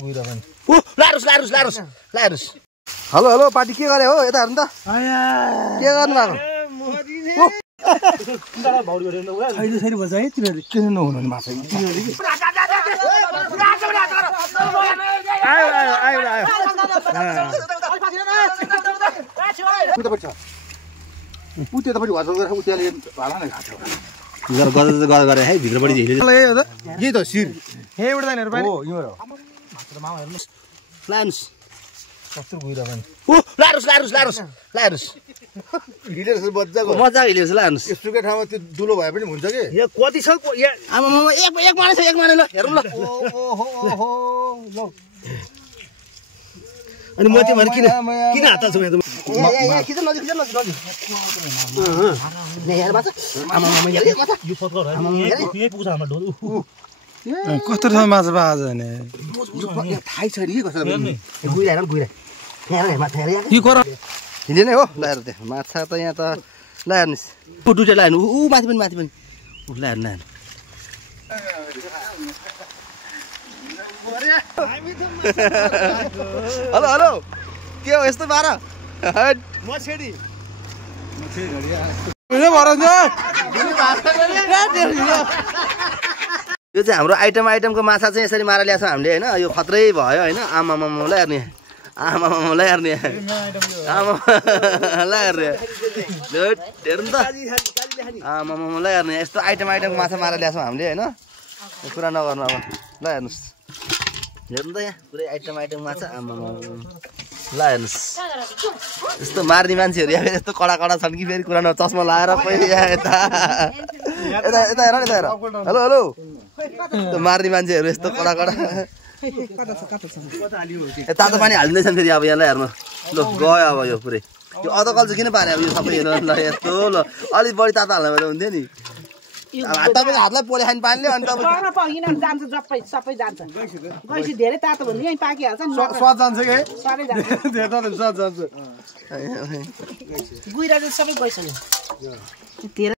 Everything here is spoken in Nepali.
गुइरा पनि ओ लारुस हेलो हेलो पार्टी के गरे हो यता हेर्नु त के गर्नु भएको छैन भन्छ है तिनीहरू किन नहुनु नि माछा उतापट्टि घरसम्म गएर उताले भाला नै घाँच्यो गरे है भित्रपट्टि यही त सिर यही उड्दैन हेर हो यो मामा हेर्नुस् लानुस् कस्तो गुइरा पनि ओ लारुस हिलेर बच्चाको मजा हिलेछ लानुस् यस्तोकै ठाउँमा त्यो दुलो भए पनि हुन्छ के यो कति छ आमा मामा एक माने ल हेरौँ ल अनि म त्यो भएर किन हात हाल्छु यहाँ खिच नजिक कस्तो ठाउँ माछा पाएछ भने थाहै छैन कि कसैलाई हिँड्ने नै हो लाएर त्यहाँ माछा त यहाँ त ल हेर्नुहोस् डुटे लानु ऊ माथि पनि ऊ ल हेर्नु हेलो के हो यस्तो बाह्र यो चाहिँ हाम्रो आइटमको माछा चाहिँ यसरी मारेर ल्याएको छ हामीले होइन यो खत्रै भयो होइन आमामामा ल हेर्ने आमामामा ल हेर्ने आमा ल हेर्ने हेर्नु त आमामामा ल हेर्ने यस्तो आइटमको माछा मारेर ल्याएको छौँ हामीले होइन कुरा नगर्नु अब ल हेर्नुहोस् हेर्नु त यहाँ पुरै आइटम माछा आमामा ल हेर्नुहोस् यस्तो मार्ने मान्छेहरू यहाँ यस्तो कडा छन् कि फेरि कुरा चस्मा लाएर यता हेर हेलो मार्ने मान्छेहरू यस्तो कडा तातो पानी हालिँदैछन् फेरि अब यहाँलाई हेर्नु ल गयो अब यो पुरै यो अदकल चाहिँ किन पारे अब यो सबै हेर्नु ल यस्तो ल अलिक बढी तातो हाल्नु भएर हुन्थ्यो नि तपाईँको हातलाई पोले खाने पानीले अनि स्वाद जान्छ कि गुइरा चाहिँ सबै गइसक्यो